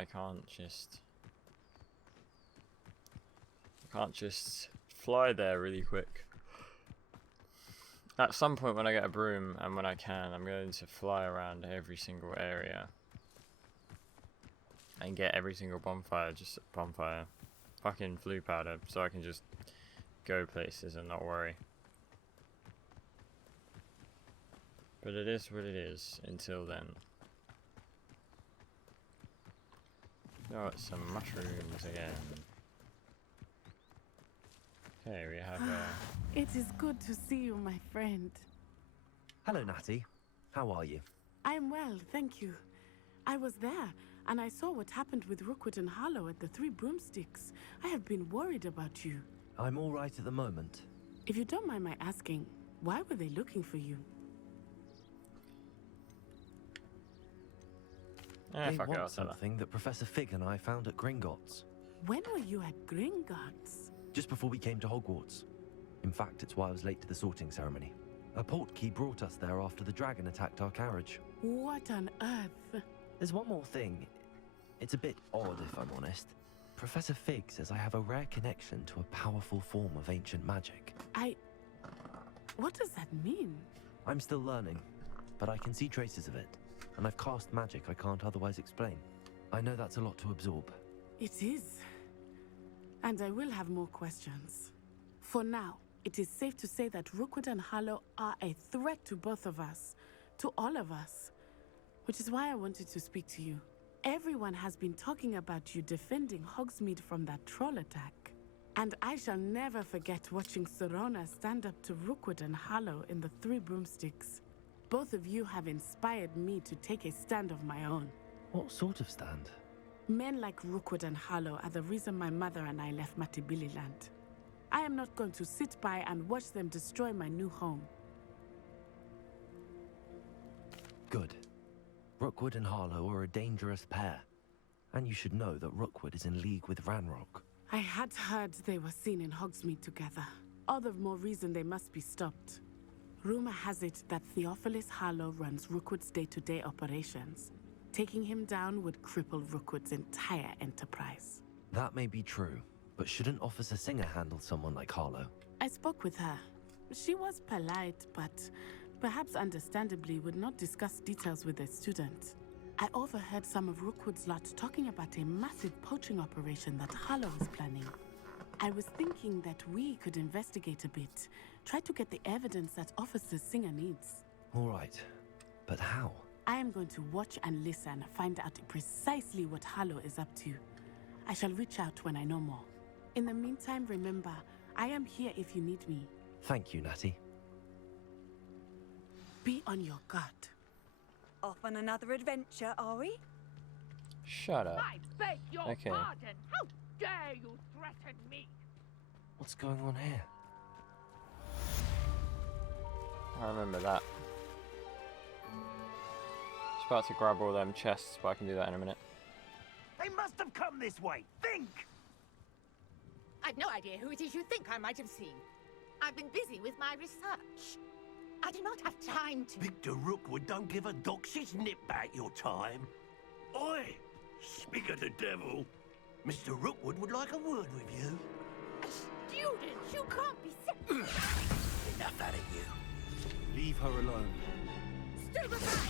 I can't just fly there really quick. At some point when I get a broom and when I can, I'm going to fly around every single area and get every single bonfire, fucking flue powder, so I can just go places and not worry. But it is what it is until then. Got some mushrooms again. Okay, we have It is good to see you, my friend. Hello, Natty. How are you? I am well, thank you. I was there, and I saw what happened with Rookwood and Harlow at the Three Broomsticks. I have been worried about you. I'm all right at the moment. If you don't mind my asking, why were they looking for you? They want something that Professor Fig and I found at Gringotts. When were you at Gringotts? Just before we came to Hogwarts. In fact, it's why I was late to the sorting ceremony. A portkey brought us there after the dragon attacked our carriage. What on earth? There's one more thing. It's a bit odd, if I'm honest. Professor Fig says I have a rare connection to a powerful form of ancient magic. What does that mean? I'm still learning, but I can see traces of it. And I've cast magic I can't otherwise explain. I know that's a lot to absorb. It is. And I will have more questions. For now, it is safe to say that Rookwood and Harlow are a threat to both of us. To all of us. Which is why I wanted to speak to you. Everyone has been talking about you defending Hogsmeade from that troll attack. And I shall never forget watching Serona stand up to Rookwood and Harlow in the Three Broomsticks. Both of you have inspired me to take a stand of my own. What sort of stand? Men like Rookwood and Harlow are the reason my mother and I left Matibililand. I am not going to sit by and watch them destroy my new home. Good. Rookwood and Harlow are a dangerous pair. And you should know that Rookwood is in league with Ranrock. I had heard they were seen in Hogsmeade together. All the more reason they must be stopped. Rumor has it that Theophilus Harlow runs Rookwood's day-to-day operations. Taking him down would cripple Rookwood's entire enterprise. That may be true, but shouldn't Officer Singer handle someone like Harlow? I spoke with her. She was polite, but perhaps understandably would not discuss details with a student. I overheard some of Rookwood's lot talking about a massive poaching operation that Harlow is planning. I was thinking that we could investigate a bit, try to get the evidence that Officer Singer needs. All right, but how? I am going to watch and listen, find out precisely what Harlow is up to. I shall reach out when I know more. In the meantime, remember, I am here if you need me. Thank you, Natty. Be on your guard. Off on another adventure, are we? Shut up. I beg your Okay. pardon. How dare you threaten me? What's going on here? I remember that. Just about to grab all them chests, but I can do that in a minute. They must have come this way. Think! I've no idea who it is you think I might have seen. I've been busy with my research. I do not have time to... Victor Rookwood don't give a doxy's nip back your time. Oi! Speak of the devil. Mr. Rookwood would like a word with you. Students, you can't be sick. Enough out of you. Leave her alone. Stupefy!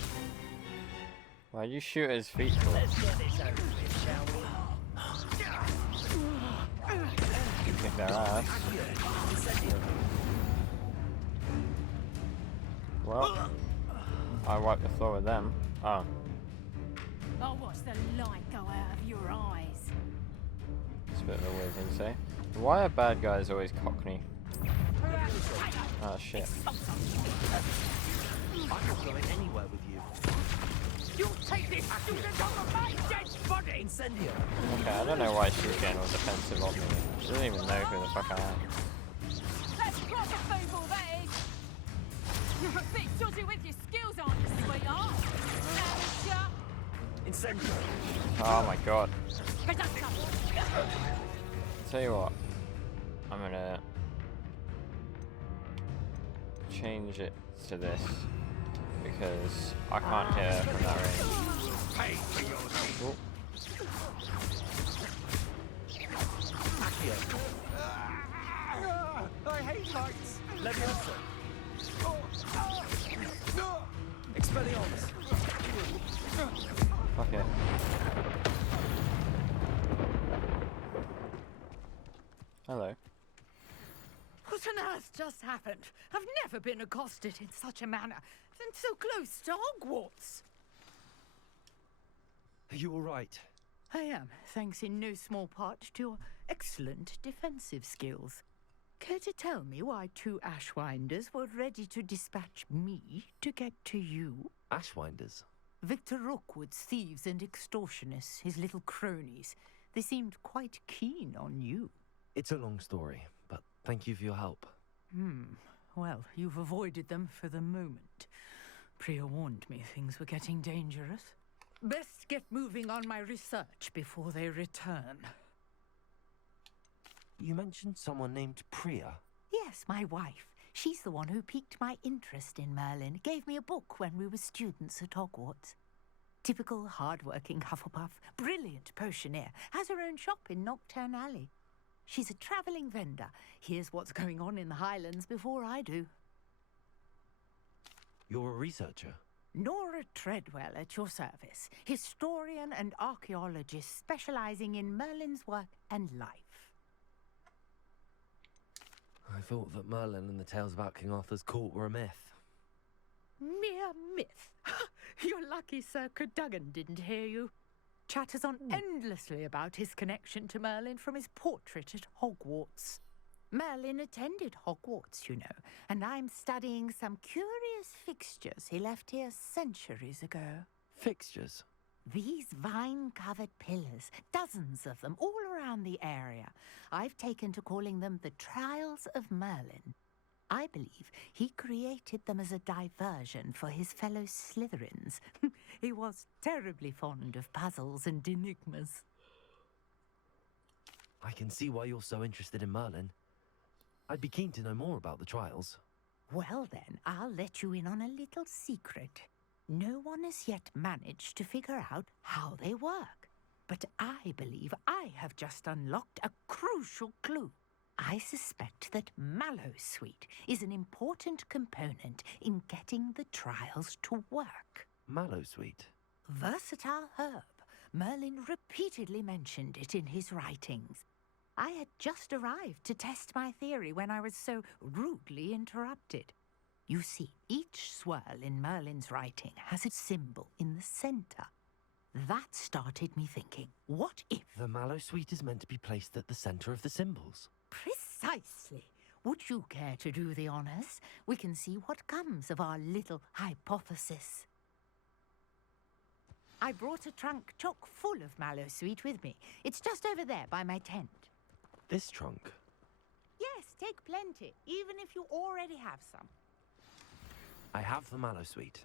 Why you shoot his feet for? Let's get this over with, shall we? Kick their ass. Well, I wiped the floor with them. Oh. I'll watch the light go out of your eyes. It's a bit of a weird thing to say. Why are bad guys always Cockney? Oh shit. I'm not going anywhere with you. You take this student off my dead body! Incendio! Okay, I don't know why she's getting all defensive on me. She doesn't even know who the fuck I am. That's proper football, that is! You're a bit dodgy with your skills, aren't you, sweetheart? Amateur! Incendio! Oh my god. Get up, couple! Tell you what, I'm gonna change it to this because I can't hit her from that range. Pay for your Oh. here. I hate heights. Leviosa. Expelliarmus. Okay. Hello. What on earth just happened? I've never been accosted in such a manner, and so close to Hogwarts. Are you all right? I am, thanks in no small part to your excellent defensive skills. Care to tell me why 2 Ashwinders were ready to dispatch me to get to you? Ashwinders? Victor Rookwood's thieves and extortionists, his little cronies. They seemed quite keen on you. It's a long story, but thank you for your help. Well, you've avoided them for the moment. Priya warned me things were getting dangerous. Best get moving on my research before they return. You mentioned someone named Priya. Yes, my wife. She's the one who piqued my interest in Merlin. Gave me a book when we were students at Hogwarts. Typical hard-working Hufflepuff, brilliant potioneer, has her own shop in Nocturne Alley. She's a travelling vendor. Hears what's going on in the Highlands before I do. You're a researcher? Nora Treadwell at your service. Historian and archaeologist specialising in Merlin's work and life. I thought that Merlin and the tales about King Arthur's court were a myth. Mere myth. You're lucky Sir Cadogan didn't hear you. Chatters on endlessly about his connection to Merlin from his portrait at Hogwarts. Merlin attended Hogwarts, you know, and I'm studying some curious fixtures he left here centuries ago. Fixtures? These vine-covered pillars, dozens of them, all around the area. I've taken to calling them the Trials of Merlin. I believe he created them as a diversion for his fellow Slytherins. He was terribly fond of puzzles and enigmas. I can see why you're so interested in Merlin. I'd be keen to know more about the trials. Well then, I'll let you in on a little secret. No one has yet managed to figure out how they work. But I believe I have just unlocked a crucial clue. I suspect that Mallowsweet is an important component in getting the trials to work. Mallowsweet? Versatile herb. Merlin repeatedly mentioned it in his writings. I had just arrived to test my theory when I was so rudely interrupted. You see, each swirl in Merlin's writing has a symbol in the centre. That started me thinking, what if... The Mallowsweet is meant to be placed at the centre of the symbols. Precisely. Would you care to do the honours? We can see what comes of our little hypothesis. I brought a trunk chock full of Mallowsweet with me. It's just over there by my tent. This trunk? Yes, take plenty, even if you already have some. I have the Mallowsweet.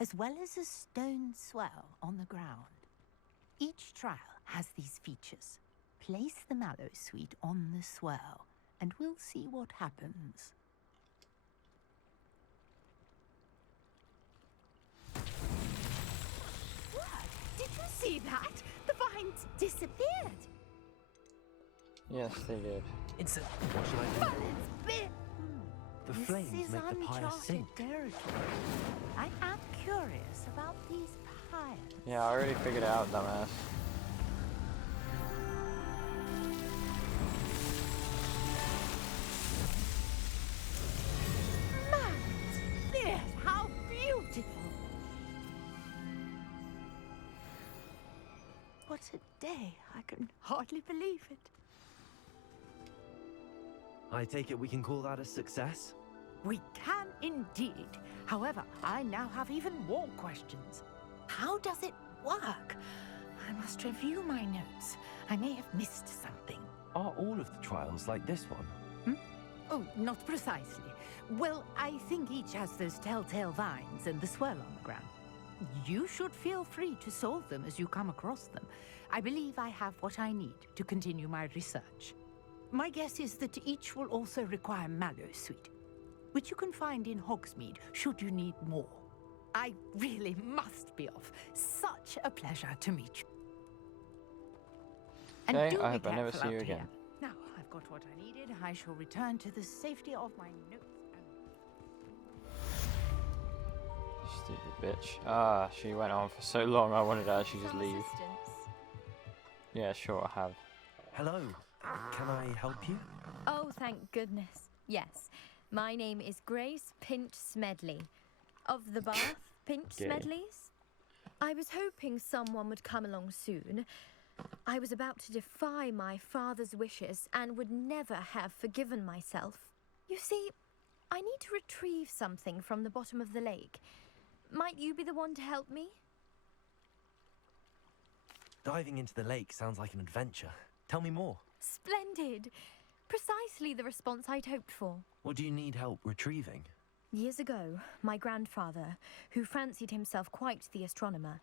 As well as a stone swell on the ground. Each trial has these features. Place the Mallowsweet on the swell, and we'll see what happens. What? Did you see that? The vines disappeared. Yes, they did. It's a... What should I do? Merlin's bit. The This flames is make the pyre uncharted sink. territory. I am curious about these pyres. Yeah, I already figured it out, dumbass. Yes, how beautiful! What a day. I can hardly believe it. I take it we can call that a success? We can indeed. However, I now have even more questions. How does it work? I must review my notes. I may have missed something. Are all of the trials like this one? Oh, not precisely. Well, I think each has those telltale vines and the swirl on the ground. You should feel free to solve them as you come across them. I believe I have what I need to continue my research. My guess is that each will also require Mallowsweet, which you can find in Hogsmeade should you need more. I really must be off. Such a pleasure to meet you. And Okay, do I be hope I never careful see you out again. here. Now, I've got what I needed. I shall return to the safety of my notes and... Stupid bitch. Ah, she went on for so long, I wanted to actually just Some leave. assistance. Yeah, sure, I have. Hello. Can I help you? Oh, thank goodness. Yes. My name is Grace Pinch Smedley. Of the Bath Pinch Gay. Smedleys. I was hoping someone would come along soon. I was about to defy my father's wishes and would never have forgiven myself. You see, I need to retrieve something from the bottom of the lake. Might you be the one to help me? Diving into the lake sounds like an adventure. Tell me more. Splendid! Precisely the response I'd hoped for. What do you need help retrieving? Years ago, my grandfather, who fancied himself quite the astronomer,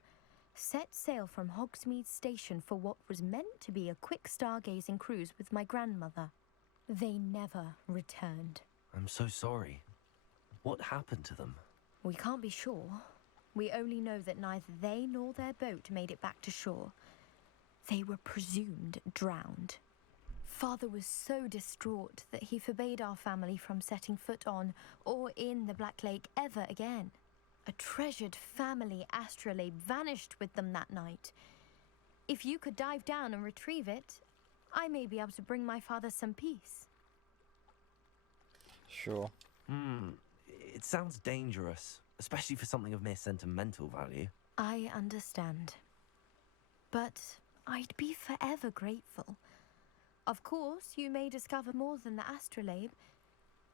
set sail from Hogsmeade Station for what was meant to be a quick stargazing cruise with my grandmother. They never returned. I'm so sorry. What happened to them? We can't be sure. We only know that neither they nor their boat made it back to shore. They were presumed drowned. Father was so distraught that he forbade our family from setting foot on or in the Black Lake ever again. A treasured family astrolabe vanished with them that night. If you could dive down and retrieve it, I may be able to bring my father some peace. Sure. It sounds dangerous, especially for something of mere sentimental value. I understand. But I'd be forever grateful. Of course, you may discover more than the astrolabe.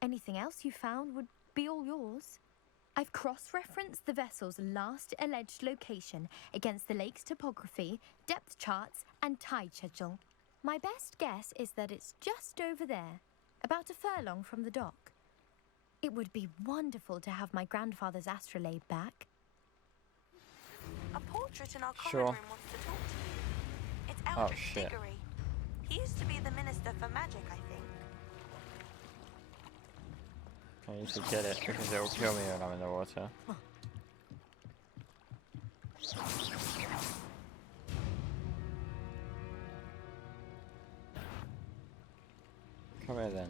Anything else you found would be all yours. I've cross-referenced the vessel's last alleged location against the lake's topography, depth charts, and tide schedule. My best guess is that it's just over there, about a furlong from the dock. It would be wonderful to have my grandfather's astrolabe back. A portrait in our common Sure. room wants to talk to you. It's Oh, Eldrick shit. Diggory. He used to be the Minister for Magic, I think. I need to get it because it will kill me when I'm in the water. Come here then.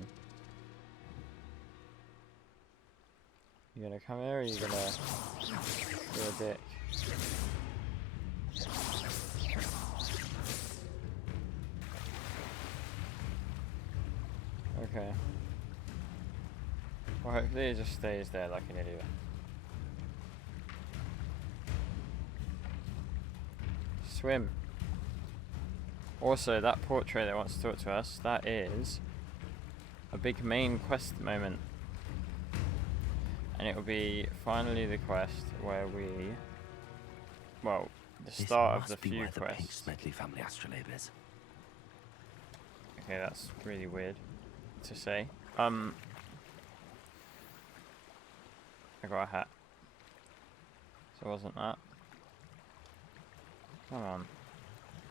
You gonna come here or you gonna do a dick? Okay. Well, hopefully it just stays there like an idiot. Swim. Also, that portrait that wants to talk to us, that is a big main quest moment. And it will be finally the quest where we... Well, the This start of must the be few where the Pink quests. Smedley family astrolabe is. Okay, that's really weird to say. I got a hat. So it wasn't that. Come on.